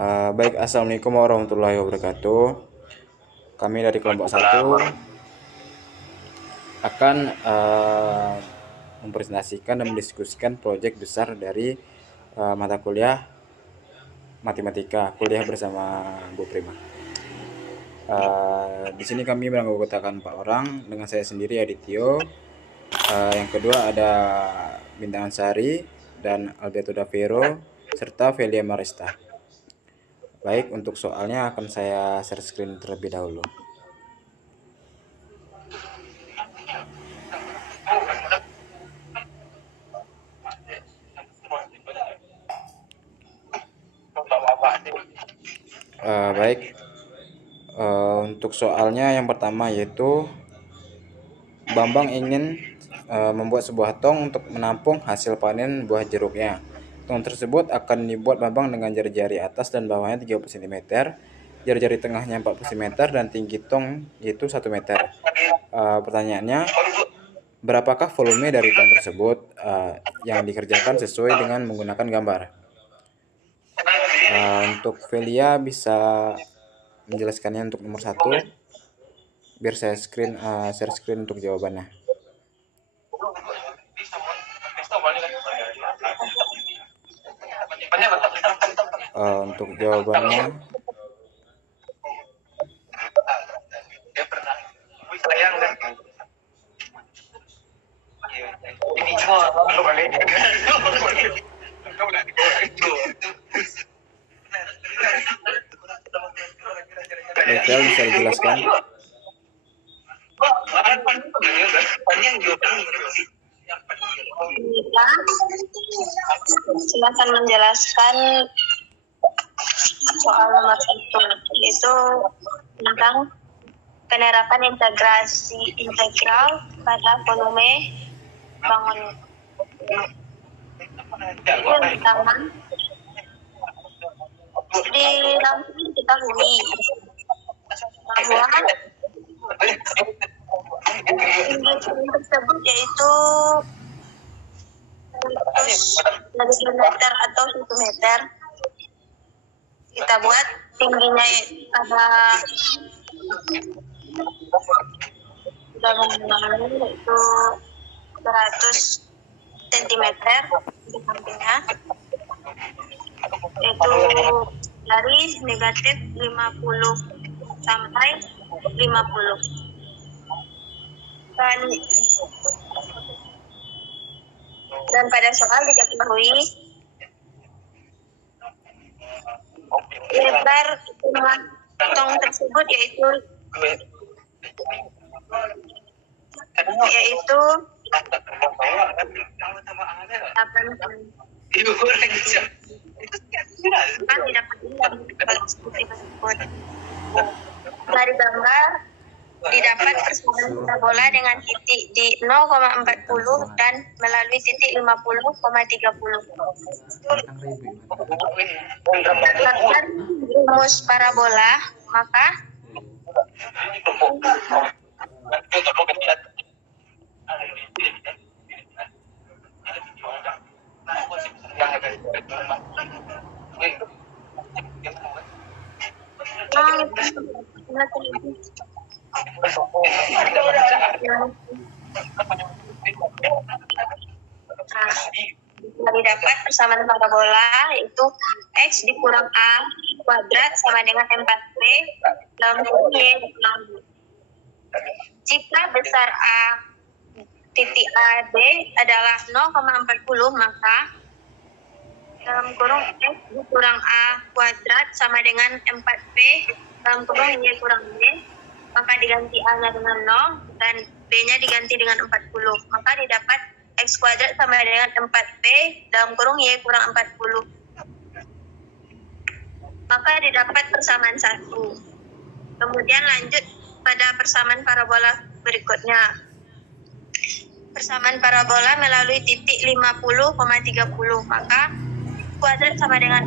Baik, Assalamualaikum warahmatullahi wabarakatuh. Kami dari kelompok 1 akan mempresentasikan dan mendiskusikan proyek besar dari mata kuliah matematika, kuliah bersama Bu Prima. Di sini kami beranggotakan 4 orang, dengan saya sendiri Adityo. Yang kedua ada Bintangan Sari dan Alberto Davero serta Velia Marista. Baik, untuk soalnya akan saya share screen terlebih dahulu. Baik, untuk soalnya yang pertama yaitu Bambang ingin membuat sebuah tong untuk menampung hasil panen buah jeruknya. Tong tersebut akan dibuat Bambang dengan jari-jari atas dan bawahnya 30 cm, jari-jari tengahnya 40 cm, dan tinggi tong yaitu 1 meter. Pertanyaannya, berapakah volume dari tong tersebut yang dikerjakan sesuai dengan menggunakan gambar? Untuk Velia bisa menjelaskannya untuk nomor 1, biar saya share screen untuk jawabannya. Untuk jawabannya Betul, bisa dijelaskan? Silakan menjelaskan soal nomor 1, yaitu tentang penerapan integrasi integral pada volume bangun. Yang pertama, di dalam diketahui bahwa integrasi tersebut yaitu dari meter atau 1 meter. Kita buat tingginya pada yaitu 100 cm di sampingnya, yaitu dari negatif 50 sampai 50. Dan pada soal diketahui lebar tong tersebut yaitu 8 dari gambar didapat persamaan parabola dengan titik di 0,40 dan melalui titik 50,30. Berdasarkan rumus parabola, maka didapat persamaan parabola yaitu X dikurang A kuadrat sama dengan 4B dalam kurung Y dikurang B. Jika besar A titik AB adalah 0,40, maka dalam kurung X dikurang A kuadrat sama dengan 4B dalam kurung Y kurang B, maka diganti A-nya dengan 0 dan B-nya diganti dengan 40. Maka didapat X kuadrat sama dengan 4B dalam kurung Y kurang 40. Maka didapat persamaan 1. Kemudian lanjut pada persamaan parabola berikutnya. Persamaan parabola melalui titik 50,30. Maka kuadrat sama dengan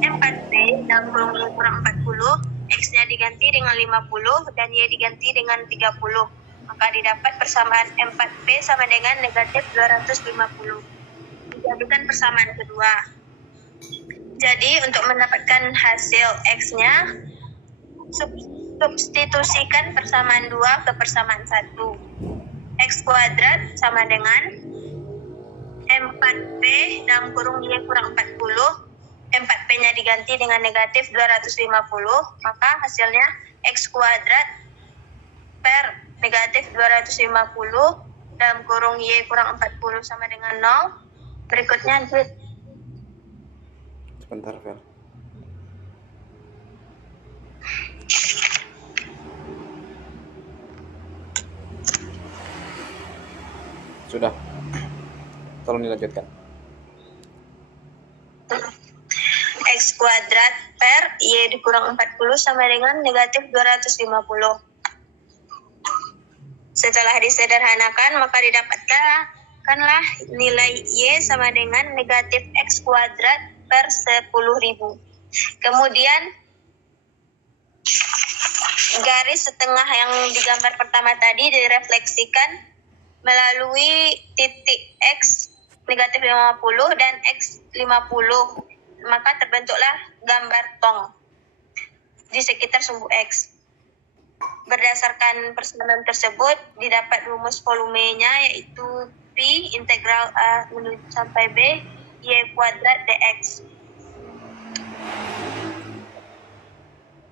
4B dalam kurung Y kurang 40. X-nya diganti dengan 50 dan Y diganti dengan 30. Maka didapat persamaan 4B sama dengan negatif 250. Dijadikan persamaan kedua. Jadi untuk mendapatkan hasil X-nya, substitusikan persamaan 2 ke persamaan 1. X kuadrat sama dengan 4P dalam kurung Y kurang 40. 4P-nya diganti dengan negatif 250, maka hasilnya X kuadrat per negatif 250 dalam kurung Y kurang 40 sama dengan 0. Berikutnya, Sebentar, Vel. Sudah. Tolong dilanjutkan. X kuadrat per Y dikurang 40 sama dengan negatif 250. Setelah disederhanakan, maka didapatkanlah nilai Y sama dengan negatif X kuadrat per 10.000. Kemudian, garis setengah yang digambar pertama tadi direfleksikan melalui titik X negatif 50 dan X 50. Maka terbentuklah gambar tong di sekitar sumbu X. Berdasarkan persamaan tersebut, didapat rumus volumenya, yaitu P integral A menuju sampai B Y kuadrat dx.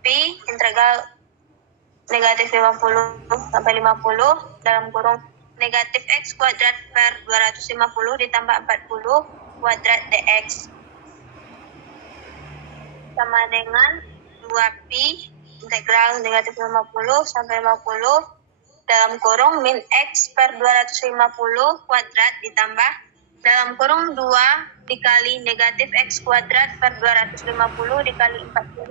P integral negatif 50 sampai 50 dalam kurung negatif X kuadrat per 250 ditambah 40 kuadrat dx sama dengan 2P integral negatif 50 sampai 50 dalam kurung min X per 250 kuadrat ditambah dalam kurung 2 dikali negatif X kuadrat per 250 dikali 40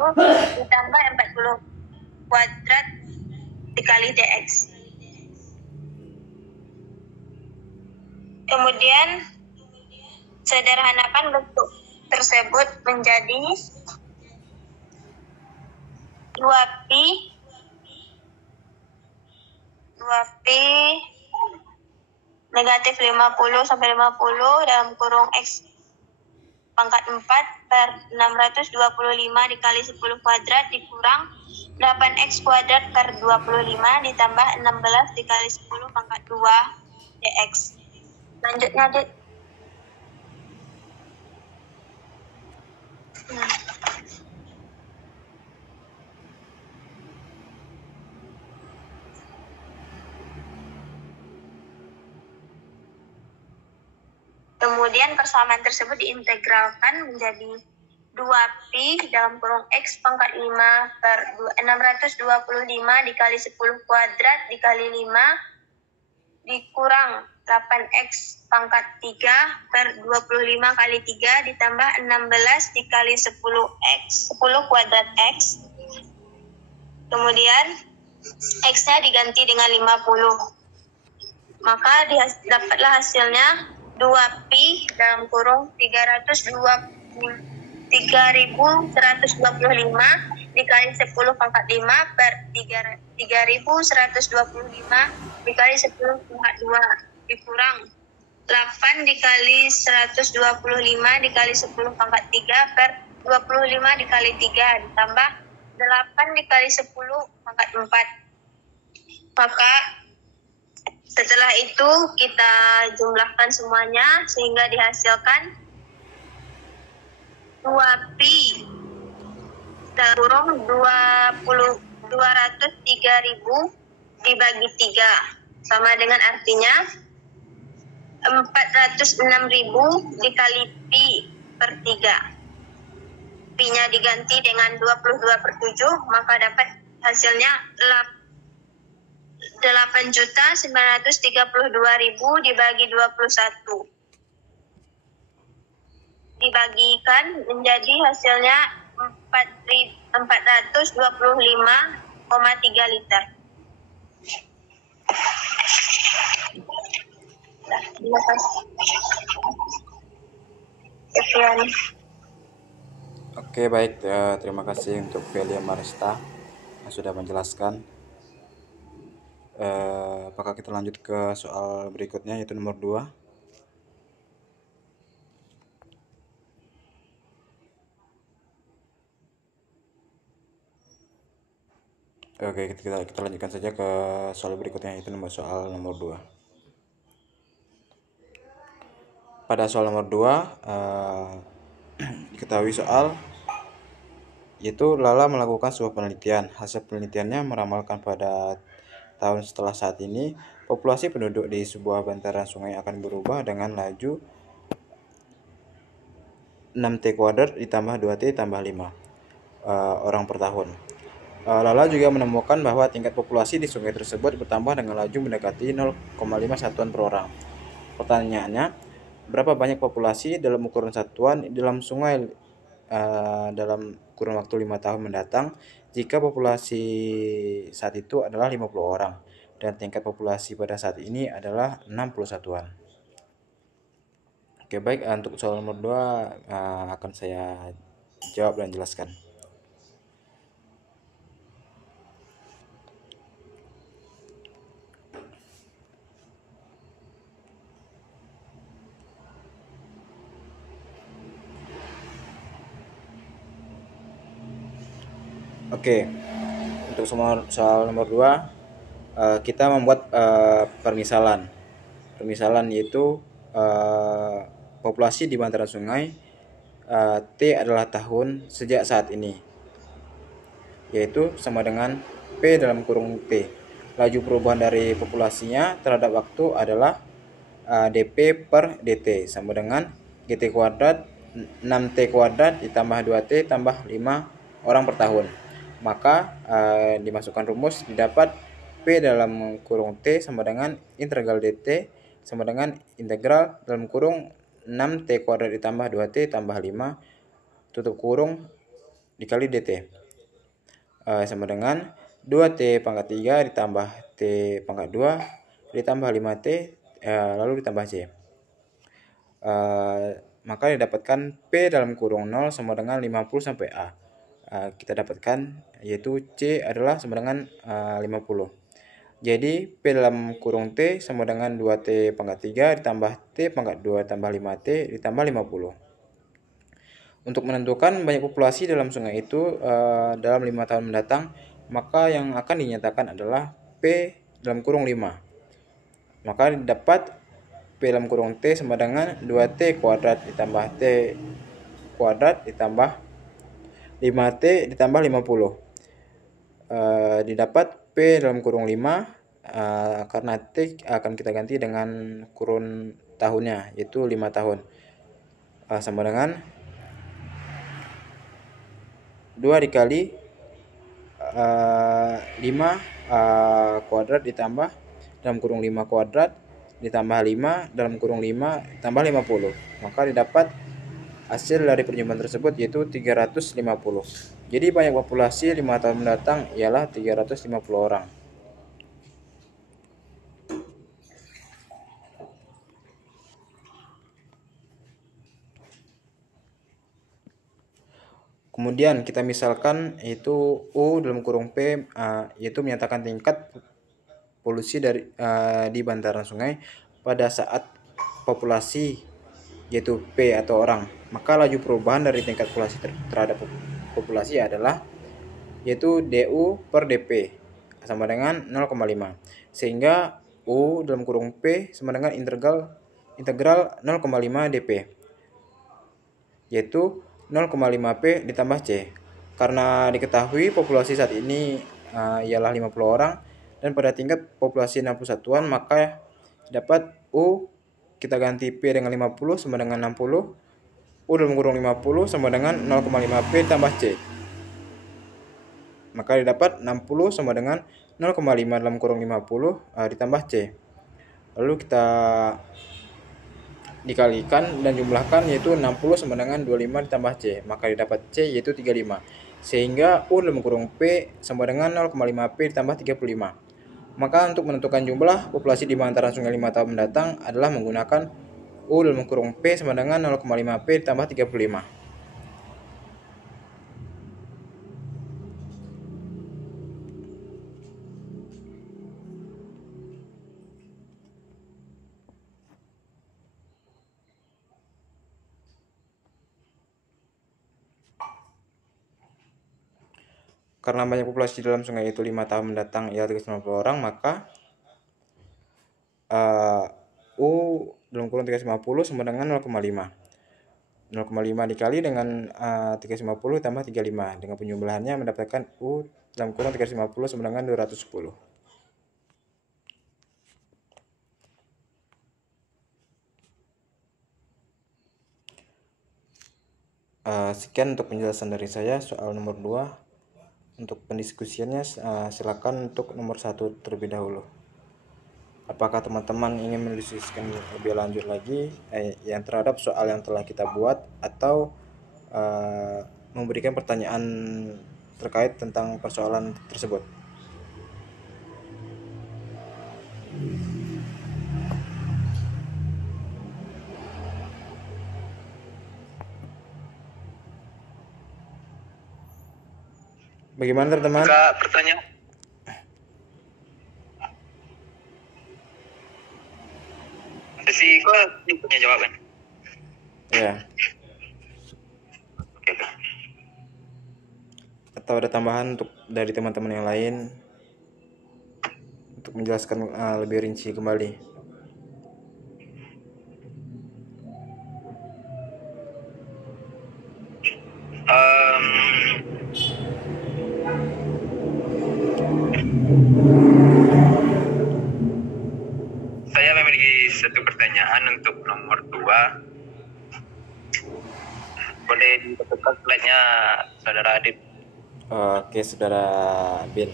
ditambah 40 kuadrat dikali dx. Kemudian sederhanakan bentuk tersebut menjadi 2P negatif 50 sampai 50 dalam kurung X pangkat 4 per 625 dikali 10 kuadrat dikurang 8X kuadrat per 25 ditambah 16 dikali 10 pangkat 2 dx. Lanjutnya, Dit. Kemudian persamaan tersebut diintegralkan menjadi 2P dalam kurung X pangkat 5 per 625 dikali 10 kuadrat dikali 5 dikurang 8X pangkat 3 per 25 kali 3 ditambah 16 dikali 10X 10 kuadrat X. Kemudian X-nya diganti dengan 50. Maka dapatlah hasilnya 2P dalam kurung 3125 dikali 10 pangkat 5 per 3125 dikali 10 pangkat 2 dikurang 8 dikali 125 dikali 10 pangkat 3 per 25 dikali 3 ditambah 8 dikali 10 pangkat 4. Maka setelah itu kita jumlahkan semuanya sehingga dihasilkan 2P dalam kurung 203.000 dibagi 3 sama dengan artinya 406.000 dikali P per 3. P-nya diganti dengan 22/7, maka dapat hasilnya 8.932.000 dibagi 21. Dibagikan menjadi hasilnya 425,3 liter. Terima kasih. Sekian. Oke, baik. Terima kasih untuk Velia Marista yang sudah menjelaskan. Apakah kita lanjut ke soal berikutnya, yaitu nomor 2? Oke, kita lanjutkan saja ke soal berikutnya, yaitu soal nomor 2. Pada soal nomor 2, diketahui soal yaitu Lala melakukan sebuah penelitian. Hasil penelitiannya meramalkan pada tahun setelah saat ini, populasi penduduk di sebuah bantaran sungai akan berubah dengan laju 6T² ditambah 2T tambah 5 orang per tahun. Lala juga menemukan bahwa tingkat populasi di sungai tersebut bertambah dengan laju mendekati 0,5 satuan per orang. Pertanyaannya, berapa banyak populasi dalam ukuran satuan dalam sungai dalam kurun waktu 5 tahun mendatang jika populasi saat itu adalah 50 orang dan tingkat populasi pada saat ini adalah 60 satuan. Oke, baik, untuk soal nomor 2 akan saya jawab dan jelaskan. Oke, untuk soal nomor 2, kita membuat permisalan. Permisalan yaitu populasi di bantaran sungai T adalah tahun sejak saat ini, yaitu sama dengan P dalam kurung T. Laju perubahan dari populasinya terhadap waktu adalah dP per dt sama dengan GT kuadrat 6T² ditambah 2T tambah 5 orang per tahun. Maka dimasukkan rumus, didapat P dalam kurung T sama dengan integral dt sama dengan integral dalam kurung 6T² ditambah 2T tambah 5 tutup kurung dikali dt sama dengan 2T pangkat 3 ditambah T pangkat 2 ditambah 5T lalu ditambah C. Maka didapatkan P dalam kurung 0 sama dengan 50 sampai A. Kita dapatkan yaitu C adalah sama dengan 50. Jadi P dalam kurung T sama dengan 2T pangkat 3 ditambah T pangkat 2 tambah 5T ditambah 50. Untuk menentukan banyak populasi dalam sungai itu dalam 5 tahun mendatang, maka yang akan dinyatakan adalah P dalam kurung 5. Maka dapat P dalam kurung T sama dengan 2T kuadrat ditambah T kuadrat ditambah 5T ditambah 50. Didapat P dalam kurung 5 karena T akan kita ganti dengan kurun tahunnya, yaitu 5 tahun. Sama dengan 2 dikali 5 kuadrat ditambah dalam kurung 5 kuadrat ditambah 5 dalam kurung 5 tambah 50. Maka didapat hasil dari perjumpaan tersebut yaitu 350. Jadi banyak populasi 5 tahun mendatang ialah 350 orang. Kemudian kita misalkan yaitu U dalam kurung P yaitu menyatakan tingkat polusi di bantaran sungai pada saat populasi yaitu P atau orang. Maka laju perubahan dari tingkat populasi terhadap populasi adalah yaitu DU per DP sama dengan 0,5. Sehingga U dalam kurung P sama dengan integral 0,5 DP yaitu 0,5P ditambah C. Karena diketahui populasi saat ini ialah 50 orang dan pada tingkat populasi 60 satuan, maka dapat U kita ganti P dengan 50 sama dengan 60. U dalam kurung 50 sama dengan 0,5P tambah C. Maka didapat 60 sama dengan 0,5 dalam kurung 50 ditambah C. Lalu kita dikalikan dan jumlahkan yaitu 60 sama dengan 25 ditambah C, maka didapat C yaitu 35. Sehingga U dalam kurung P sama dengan 0,5P ditambah 35. Maka untuk menentukan jumlah populasi di bantaran sungai 5 tahun mendatang adalah menggunakan U dalam kurung P sama dengan 0,5P ditambah 35. karena banyak populasi dalam sungai itu 5 tahun mendatang ialah 350 orang, maka U dalam kurung 350 sama dengan 0,5. 0,5 dikali dengan 350 tambah 35. Dengan penjumlahannya mendapatkan U dalam kurung 350 sama dengan 210. Sekian untuk penjelasan dari saya soal nomor 2. Untuk pendiskusiannya silakan untuk nomor 1 terlebih dahulu. Apakah teman-teman ingin mendiskusikan lebih lanjut lagi yang terhadap soal yang telah kita buat, atau memberikan pertanyaan terkait tentang persoalan tersebut? Bagaimana teman-teman? Kak, pertanyaan. Si kok punya jawaban? Ya. Oke. Atau ada tambahan untuk dari teman-teman yang lain untuk menjelaskan lebih rinci kembali? Saya memiliki satu pertanyaan untuk nomor 2. Boleh ditetapkan slide-nya, Saudara Adit? Oke, Saudara Bin.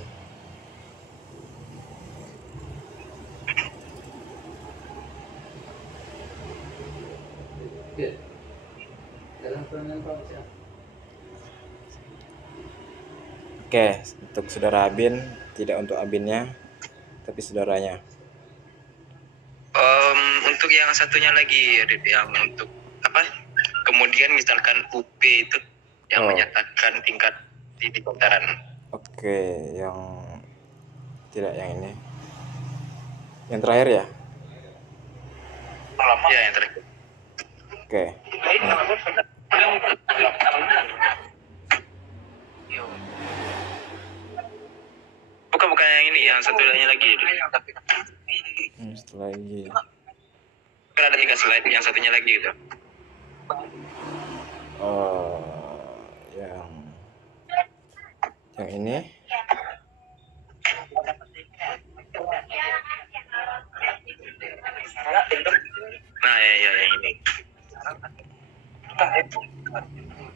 Oke, untuk Saudara Abin, tidak untuk Abinnya, tapi saudaranya. Untuk yang satunya lagi, Adit, yang untuk apa? Kemudian misalkan UP itu yang menyatakan tingkat di bantaran. Oke, yang tidak yang ini. Yang terakhir ya? Ya, yang terakhir. Oke. Bukan yang ini, yang satunya lagi. Satu lagi. Kan ada 3 slide, yang satunya lagi gitu. Yang ini. Nah, ya yang ini.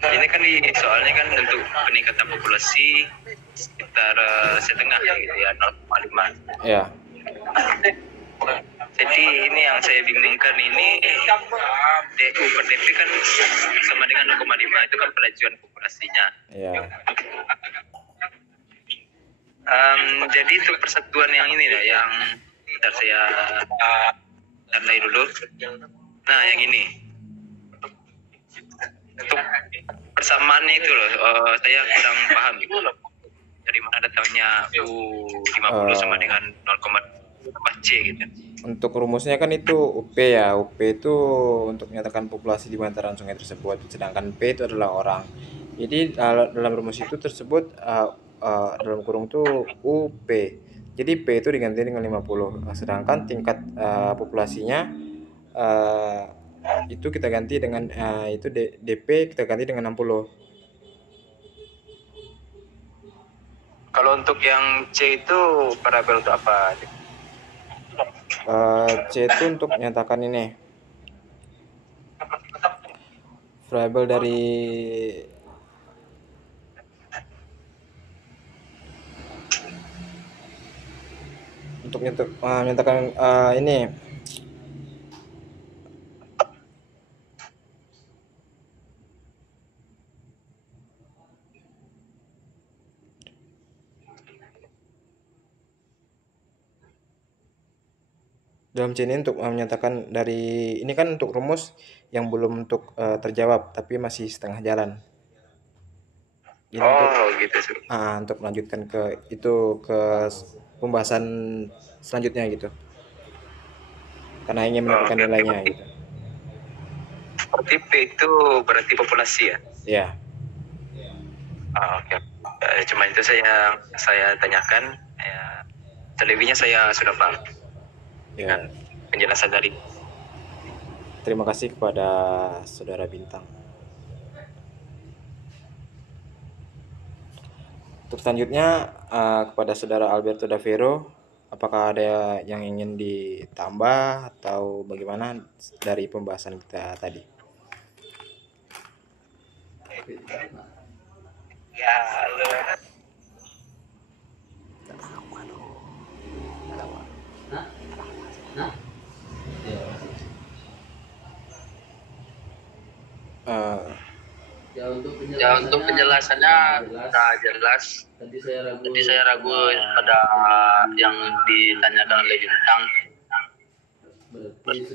Ini kan soalnya kan untuk peningkatan populasi sekitar setengah gitu ya, 0,5. Ya. Jadi ini yang saya bingungkan ini, DU per DP kan sama dengan 0,5, itu kan pelajuan populasinya. Ya. Jadi untuk persatuan yang ini ya, yang bentar saya tandai dulu. Nah, yang ini. Untuk persamaannya itu loh, saya kurang paham gitu. Dari mana datangnya U50 sama dengan 0,4 C gitu. Untuk rumusnya kan itu UP ya. UP itu untuk menyatakan populasi di bantaran sungai tersebut, sedangkan P itu adalah orang. Jadi dalam rumus itu tersebut dalam kurung tuh UP. Jadi P itu diganti dengan 50. Sedangkan tingkat populasinya itu kita ganti dengan itu DP kita ganti dengan 60. Kalau untuk yang C itu variabel untuk apa? C itu untuk menyatakan ini variabel dari untuk menyatakan ini dalam C ini untuk menyatakan dari ini kan untuk rumus yang belum untuk terjawab tapi masih setengah jalan. Jadi untuk melanjutkan ke pembahasan selanjutnya gitu. Karena ingin mendapatkan nilainya gitu. Seperti P itu berarti populasi ya? Ya. Oke. Cuma itu saya tanyakan. Ya, selebihnya saya sudah paham Ya, dengan penjelasan dari. terima kasih kepada Saudara Bintang. Untuk selanjutnya kepada Saudara Alberto Davero, apakah ada yang ingin ditambah atau bagaimana dari pembahasan kita tadi? Ya, halo. Eh, Ya, untuk penjelasannya sudah jelas. Tadi saya Ragu pada yang ditanyakan oleh Bintang.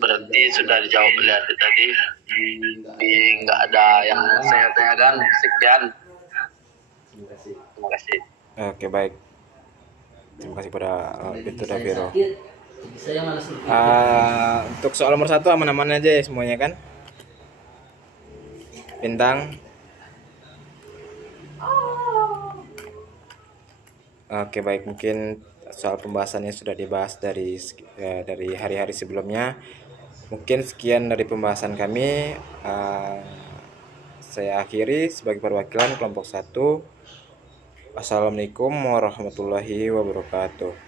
Berarti sudah dijawab oleh Ade tadi. Nggak ada yang saya tanyakan. Sekian. Terima kasih. Terima kasih. Oke, baik. Terima kasih kepada Alberto Davero. Jadi saya malas berpikir. Untuk soal nomor 1 aman-aman aja ya semuanya kan? Bintang. Oke, baik, mungkin soal pembahasannya sudah dibahas dari hari-hari sebelumnya. Mungkin sekian dari pembahasan kami. Saya akhiri sebagai perwakilan kelompok 1. Assalamualaikum warahmatullahi wabarakatuh.